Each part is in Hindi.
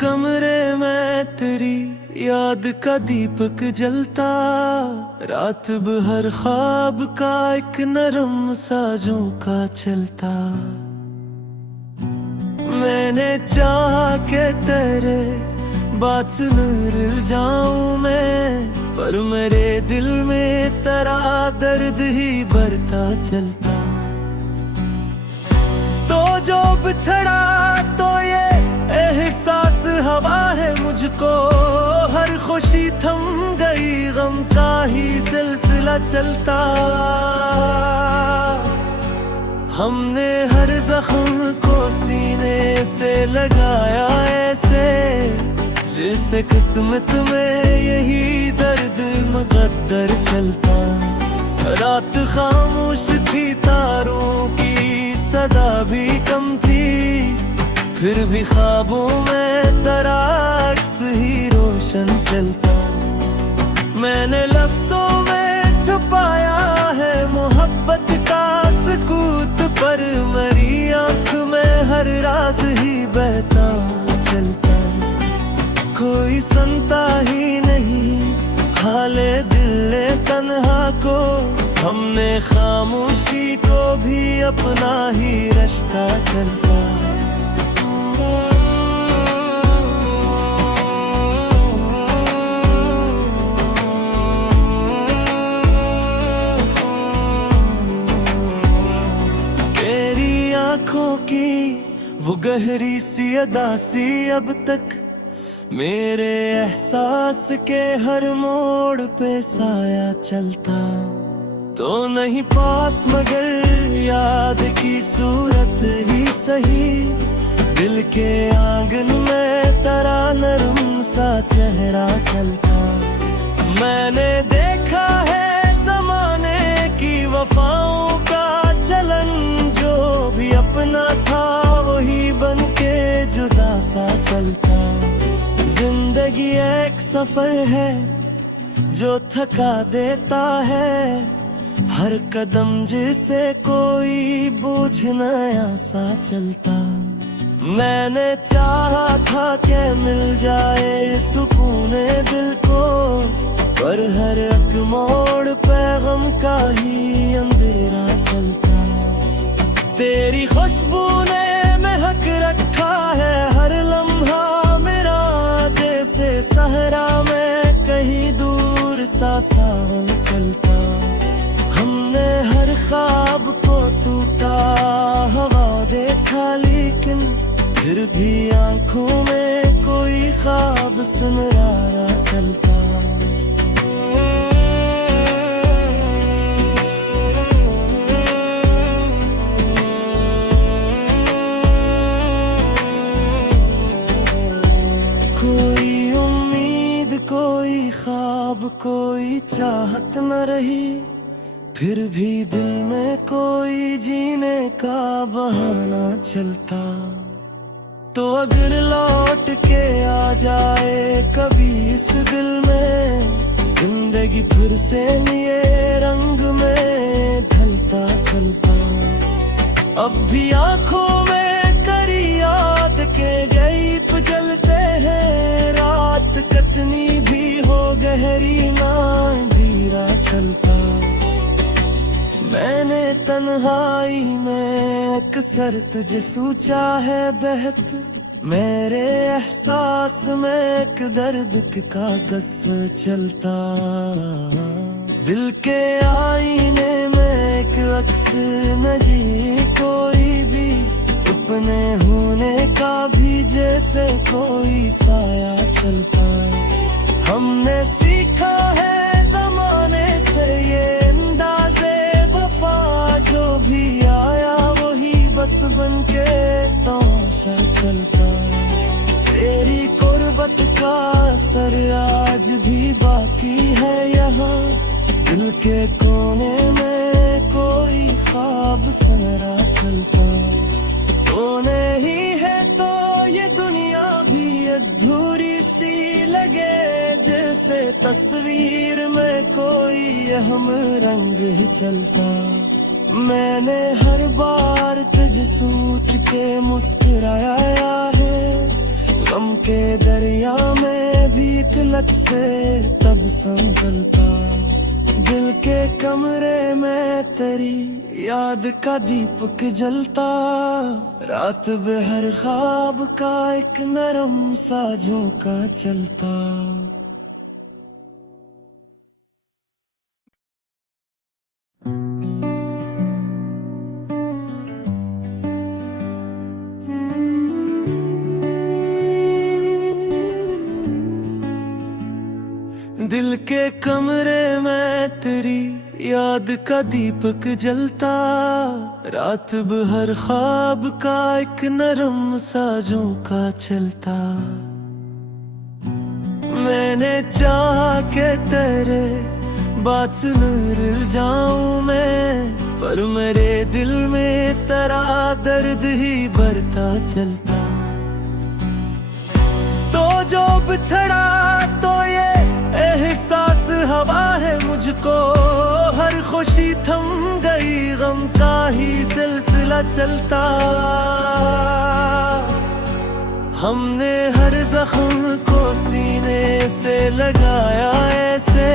कमरे में तेरी याद का दीपक जलता, रात भर ख्वाब का एक नरम साजों का चलता। मैंने चाहा के तेरे बात सुन रुल जाऊं मैं, पर मेरे दिल में तेरा दर्द ही बढ़ता चलता। तो जो बिछड़ा तो ये एहसास हवा है मुझको, हर खुशी थम गई गम का ही सिलसिला चलता। हमने हर जख्म को सीने से लगाया ऐसे, जैसे किस्मत में यही दर्द मुकद्दर चलता। रात खामोश थी, तारों की सदा भी कम थी, फिर भी ख्वाबों में तेरा अक्स ही रोशन चलता। मैंने लफ्जों में छुपाया है मोहब्बत का सुकूत, पर मेरी आंख में हर राज ही बहता चलता। कोई सुनता ही नहीं हाले दिल तन्हा को, हमने खामोशी को भी अपना ही रास्ता चलता। तेरी आंखों की वो गहरी सी अदा सी अब तक मेरे एहसास के हर मोड़ पे साया चलता। तो नहीं पास मगर याद की सूरत ही सही, दिल के आंगन में तेरा नरम सा चेहरा चलता। मैंने देखा है जमाने की वफाओं का चलन, जो भी अपना था वही बन के जुदा सा चलता। जिंदगी एक सफर है जो थका देता है, हर कदम जिसे कोई बोझ नया सा चलता। मैंने चाहा था कि मिल जाए सुकून दिल को, पर हर एक मोड़ पे गम का ही अंधेरा चलता। तेरी खुशबू ने महक रखा है हर लम्हा मेरा, जैसे सहरा में कहीं दूर सा सावन चलता। हमने हर ख्वाब को टूटा हवा देखा, लेकिन फिर भी आंखों में कोई ख्वाब सुनहरा चलता। कोई उम्मीद कोई ख्वाब कोई चाहत न रही, फिर भी दिल में कोई जीने का बहाना चलता। तो अगर लौट के आ जाए कभी इस दिल में, जिंदगी फिर से नए रंग में ढलता चलता। अब भी आंखों में करी याद के गीत जलते हैं, रात कतनी भी हो गहरी ना अंधेरा चलता। मैंने तन्हाई में अक्सर तुझे सोचा है बहत, मेरे एहसास में एक दर्द के कागज चलता। दिल के आईने में एक अक्स नहीं कोई भी, अपने होने का भी जैसे कोई साया चलता। हमने सीखा है जमाने से ये अंदाज़े वफा, जो भी आया वही बस बन के तमाशा चलता। तेरी कुर्बत का असर आज भी बाकी है यहाँ, दिल के कोने में कोई ख्वाब सुनहरा चलता। तो नहीं है तो ये दुनिया भी अधूरी सी लगे, जैसे तस्वीर में कोई अहम रंग ही चलता। मैंने हर बार तुझे सोच के मुस्कुराया है, गम के दरिया में भी एक लट से तब संभलता। दिल के कमरे में तेरी याद का दीपक जलता। रात बेहर ख्वाब का एक नरम सा झोंका चलता। दिल के कमरे में तेरी याद का दीपक जलता। रात भर ख्वाब का एक नरम सा झोंका चलता। मैंने चाहा के तेरे बात सुन रुल जाऊं मैं, पर मेरे दिल में तेरा दर्द ही बढ़ता चलता। तो जो बिछड़ा तो ये एहसास हवा है मुझको, हर खुशी थम गई गम का ही सिलसिला चलता। हमने हर जख्म को सीने से लगाया ऐसे,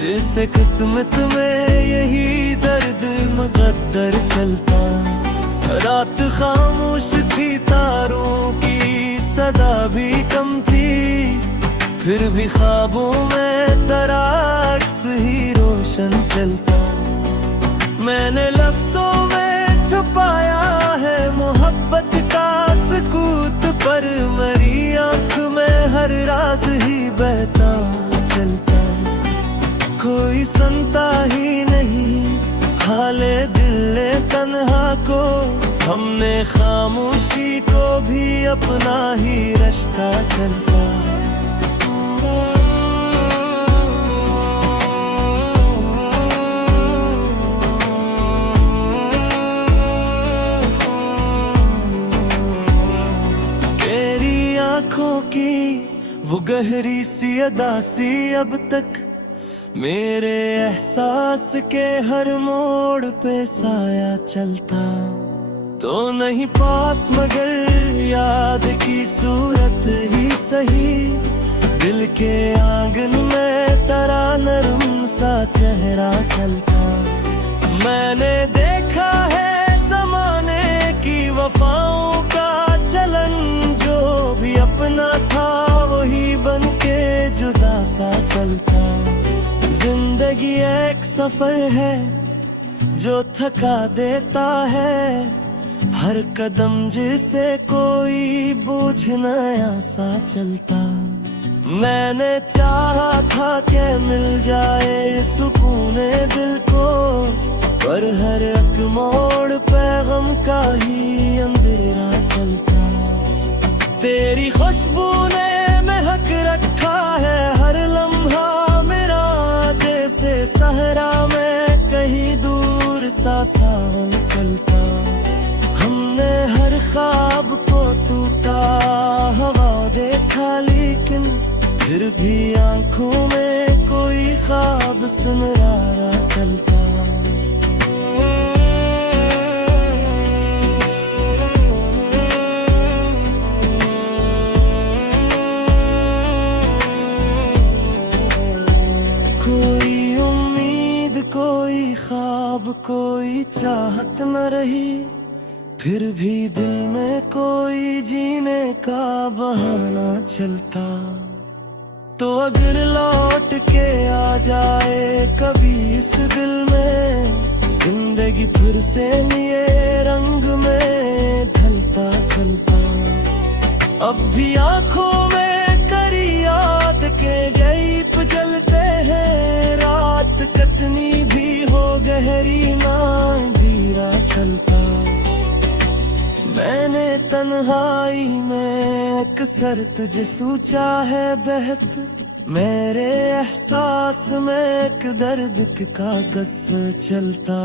जैसे किस्मत में यही दर्द मुकद्दर चलता। रात खामोश थी, तारों की सदा भी कम थी, फिर भी ख्वाबों में तेरा अक्स ही रोशन चलता। मैंने लफ्जों में छुपाया है मोहब्बत का सुकूत, पर मेरी आंख में हर राज ही बहता चलता। कोई सुनता ही नहीं हाले दिल तन्हा को, हमने खामोशी को भी अपना ही रास्ता चलता। तेरी आंखों की वो गहरी सी अदासी अब तक मेरे एहसास के हर मोड़ पे साया चलता। तो नहीं पास मगर याद की सूरत ही सही, दिल के आंगन में तेरा नरम सा चेहरा चलता। मैंने देखा है जमाने की वफाओं का चलन, जो भी अपना था वही बन के जुदा सा चलता। जिंदगी एक सफर है जो थका देता है, हर कदम जिसे कोई बोझ नया सा चलता। मैंने चाहा था कि मिल जाए सुकून दिल को, पर हर एक मोड़ पे गम का ही अंधेरा चलता। तेरी खुशबू ने महक रखा है हर लम्हा मेरा, जैसे सहरा में कहीं दूर सा सावन चलता। हमने हर ख्वाब को टूटा हवा देखा, लेकिन फिर भी आंखों में कोई ख्वाब सुनहरा चलता। कोई उम्मीद कोई ख्वाब कोई चाहत न रही, फिर भी दिल में कोई जीने का बहाना चलता। तो अगर लौट के आ जाए कभी इस दिल में, जिंदगी फिर से नए रंग में ढलता चलता। अब भी आंखों में करी याद के गीत जलते हैं, रात कितनी भी हो गहरी ना अंधेरा चलता। मैंने तन्हाई में अक्सर तुझे सोचा है बहत, मेरे एहसास में एक दर्द के कागज चलता।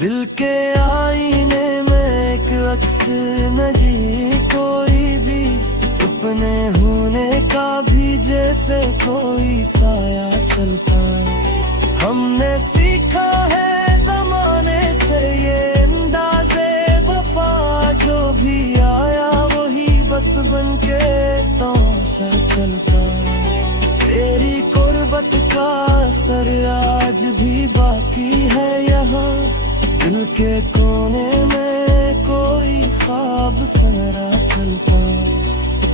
दिल के आईने में एक अक्स नजी कोई भी, अपने होने का भी जैसे कोई साया चलता। हमने सीखा है जमाने से ये अंदाज़े वफा, जो भी आया वही चलता। तेरी कुर्बत का असर आज भी बाकी है यहाँ, दिल के कोने में कोई ख्वाब सनरा चलता।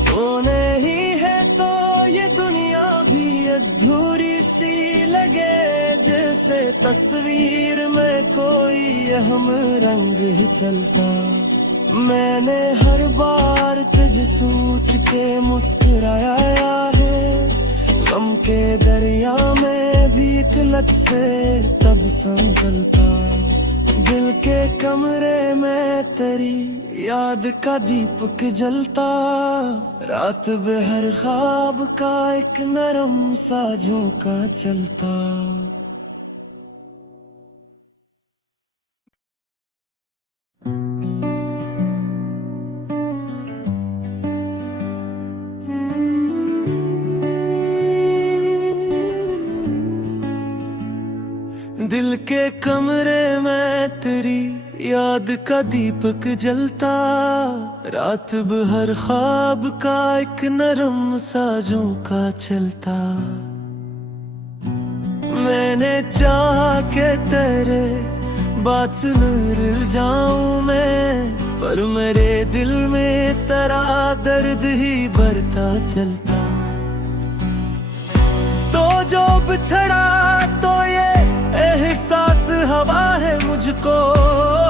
तो नहीं है तो ये दुनिया भी अधूरी सी लगे, जैसे तस्वीर में कोई अहम रंग ही चलता। मैंने हर बार तुझ सोच के मुस्कुराया है, गम के दरिया में भी एक लटके तब संभलता। दिल के कमरे में तेरी याद का दीपक जलता, रात बेहर ख्वाब का एक नरम सा झोंका चलता। दिल के कमरे में तेरी याद का दीपक जलता, रात भर ख्वाब का एक नरम सा झोंका चलता। मैंने चाहा के तेरे बात सुन जाऊं मैं, पर मेरे दिल में तेरा दर्द ही बढ़ता चलता। तो जो बिछड़ा तो ये एहसास हवा है मुझको,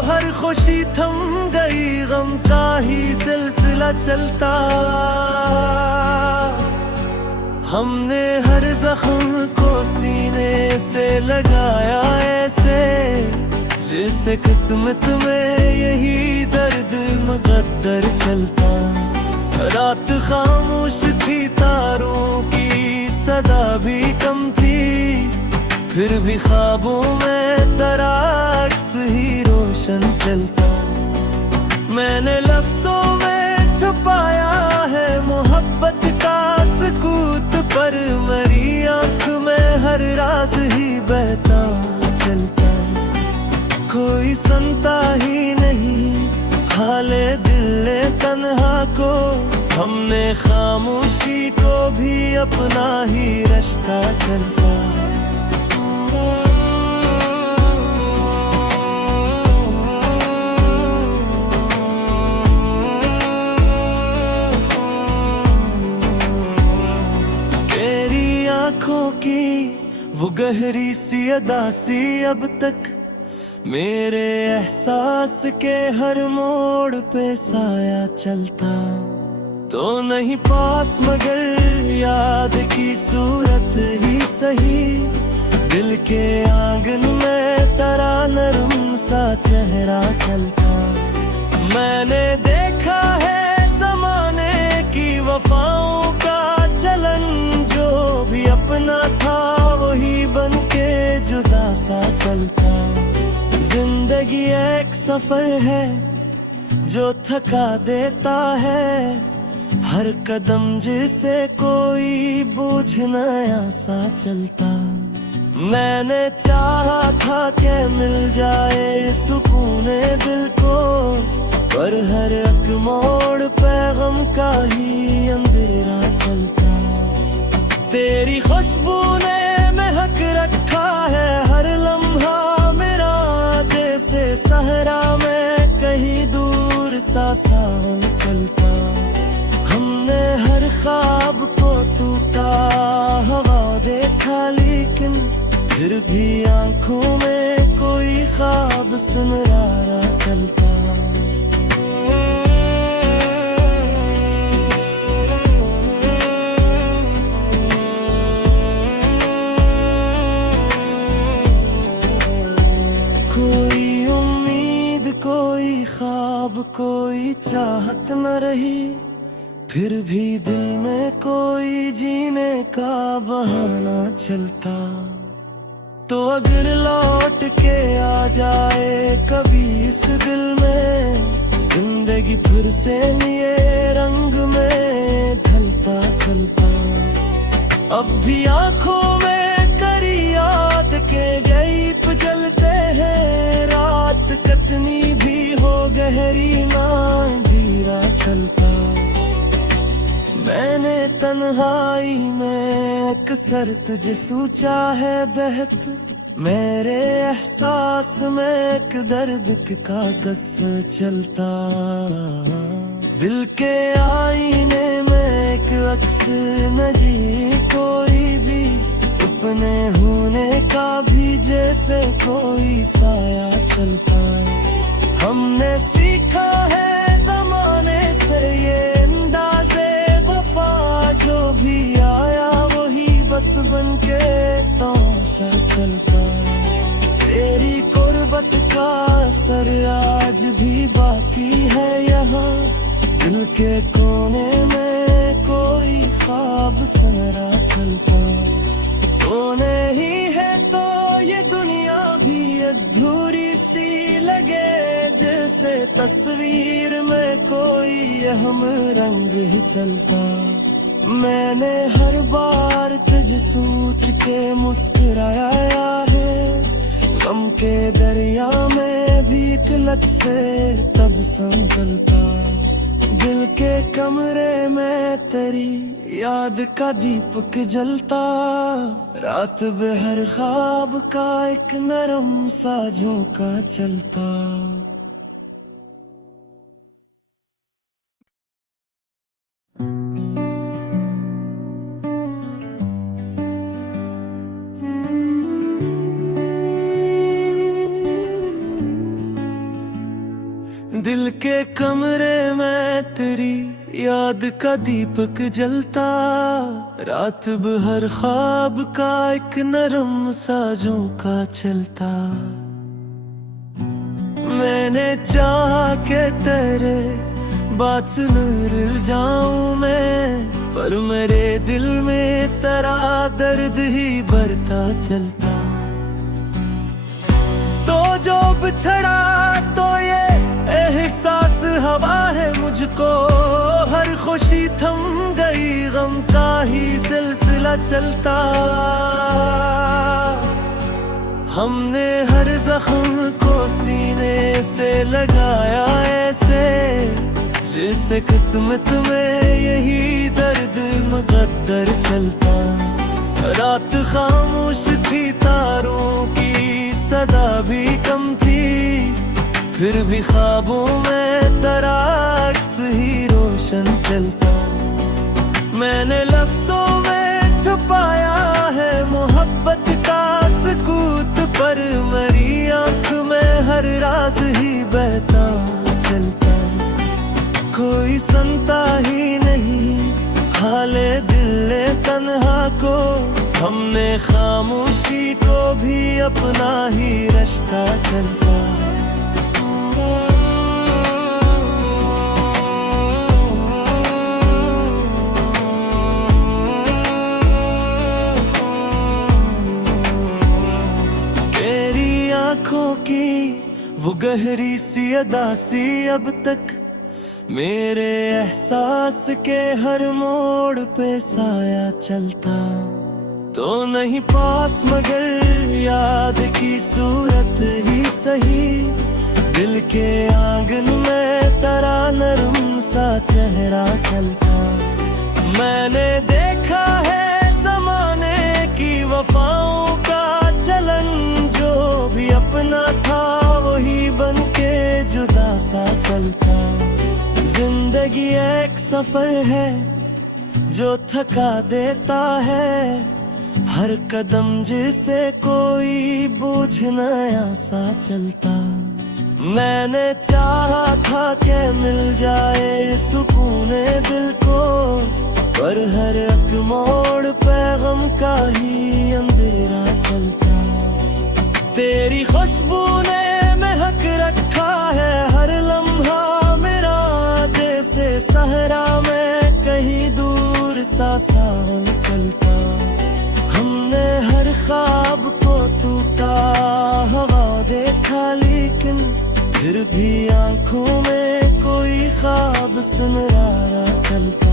हर खुशी थम गई गम का ही सिलसिला चलता। हमने हर जख्म को सीने से लगाया ऐसे, जैसे किस्मत में यही दर्द मुकद्दर चलता। रात खामोश थी, तारों की सदा भी कम थी, फिर भी ख्वाबों में तेरा अक्स ही रोशन चलता। मैंने लफ्जों में छुपाया है मोहब्बत का सुकूत, पर मेरी आंख में हर राज ही बहता चलता। कोई सुनता ही नहीं हाले दिल तन्हा को, हमने खामोशी को भी अपना ही रास्ता चलता। तेरी आंखों की वो गहरी सी अदा सी अब तक मेरे एहसास के हर मोड़ पे साया चलता। तो नहीं पास मगर याद की सूरत ही सही, दिल के आंगन में तेरा नरम सा चेहरा चलता। मैंने देखा है जमाने की वफाओं का चलन, जो भी अपना था वही बनके जुदा सा चलता। जिंदगी एक सफर है जो थका देता है, हर कदम जिसे कोई बोझ नया सा चलता। मैंने चाहा था कि मिल जाए सुकून दिल को, पर हर एक मोड़ पे गम का ही अंधेरा चलता। तेरी खुशबू ने महक रखा है हर लम्हा मेरा, जैसे सहरा में कहीं दूर सा सावन चलता। हमने हर ख्वाब को टूटा हवा देखा, लेकिन फिर भी आंखों में कोई ख्वाब सुनहरा चलता। कोई उम्मीद कोई ख्वाब कोई चाहत न रही, फिर भी दिल में कोई जीने का बहाना चलता। तो अगर लौट के आ जाए कभी इस दिल में, जिंदगी फिर से ये रंग में ढलता चलता। अब भी आंखों में करी याद के गीत जलते हैं, रात कतनी भी हो गहरी ना अंधेरा चलता। मैंने तन्हाई में अक्सर तुझे सोचा है बहत, मेरे एहसास में एक दर्द के कागज चलता। दिल के आईने में एक अक्स नजी, कोई भी अपने होने का भी जैसे कोई साया चलता। हमने सीखा है जमाने से ये अंदाज़े वफा, जो भी आया वही बस बन के तमाशा चलता। तेरी कुर्बत का असर आज भी बाकी है यहाँ, दिल के कोने में कोई ख्वाब सनरा चलता। तो नहीं है तो ये दुनिया भी अधूरी सी लगे, जैसे तस्वीर में कोई अहम रंग ही चलता। मैंने हर बार तुझ सोच के मुस्कुराया है, गम के दरिया में भी एक लट से तब संभलता। दिल के कमरे में तेरी याद का दीपक जलता, रात बेहर ख्वाब का एक नरम सा झोंका चलता। दिल के कमरे में तेरी याद का दीपक जलता, रात भर ख्वाब का एक नरम सा झोंका चलता। मैंने चाहा के तेरे बात सुन जाऊं मैं, पर मेरे दिल में तेरा दर्द ही बढ़ता चलता। तो जो बिछड़ा तो ये एहसास हवा है मुझको, हर खुशी थम गई गम का ही सिलसिला चलता। हमने हर जख्म को सीने से लगाया ऐसे, जिससे किस्मत में यही दर्द मुकद्दर चलता। रात खामोश थी, तारों की सदा भी कम थी, फिर भी ख्वाबों में तेरा अक्स ही रोशन चलता। मैंने लफ्जों में छुपाया है मोहब्बत का सुकूत, पर मेरी आंख में हर राज ही बहता चलता। कोई सुनता ही नहीं हाले दिल तन्हा को, हमने खामोशी को भी अपना ही रास्ता चलता। तेरी आंखों की वो गहरी सी अदासी अब तक मेरे एहसास के हर मोड़ पे साया चलता। तो नहीं पास मगर याद की सूरत ही सही, दिल के आंगन में तेरा नरम सा चेहरा चलता। मैंने देखा है जमाने की वफाओं का चलन, जो भी अपना था वही बन के जुदा सा चलता। जिंदगी एक सफर है जो थका देता है, हर कदम जिसे कोई बोझ नया सा चलता। मैंने चाहा था कि मिल जाए सुकून दिल को, पर हर एक मोड़ पे गम का ही अंधेरा चलता। तेरी खुशबू ने महक रखा है हर लम्हा मेरा, जैसे सहरा में कहीं दूर सा सावन चलता। हमने हर ख्वाब को टूटा हवा देखा, लेकिन फिर भी आंखों में कोई ख्वाब सुनहरा चलता।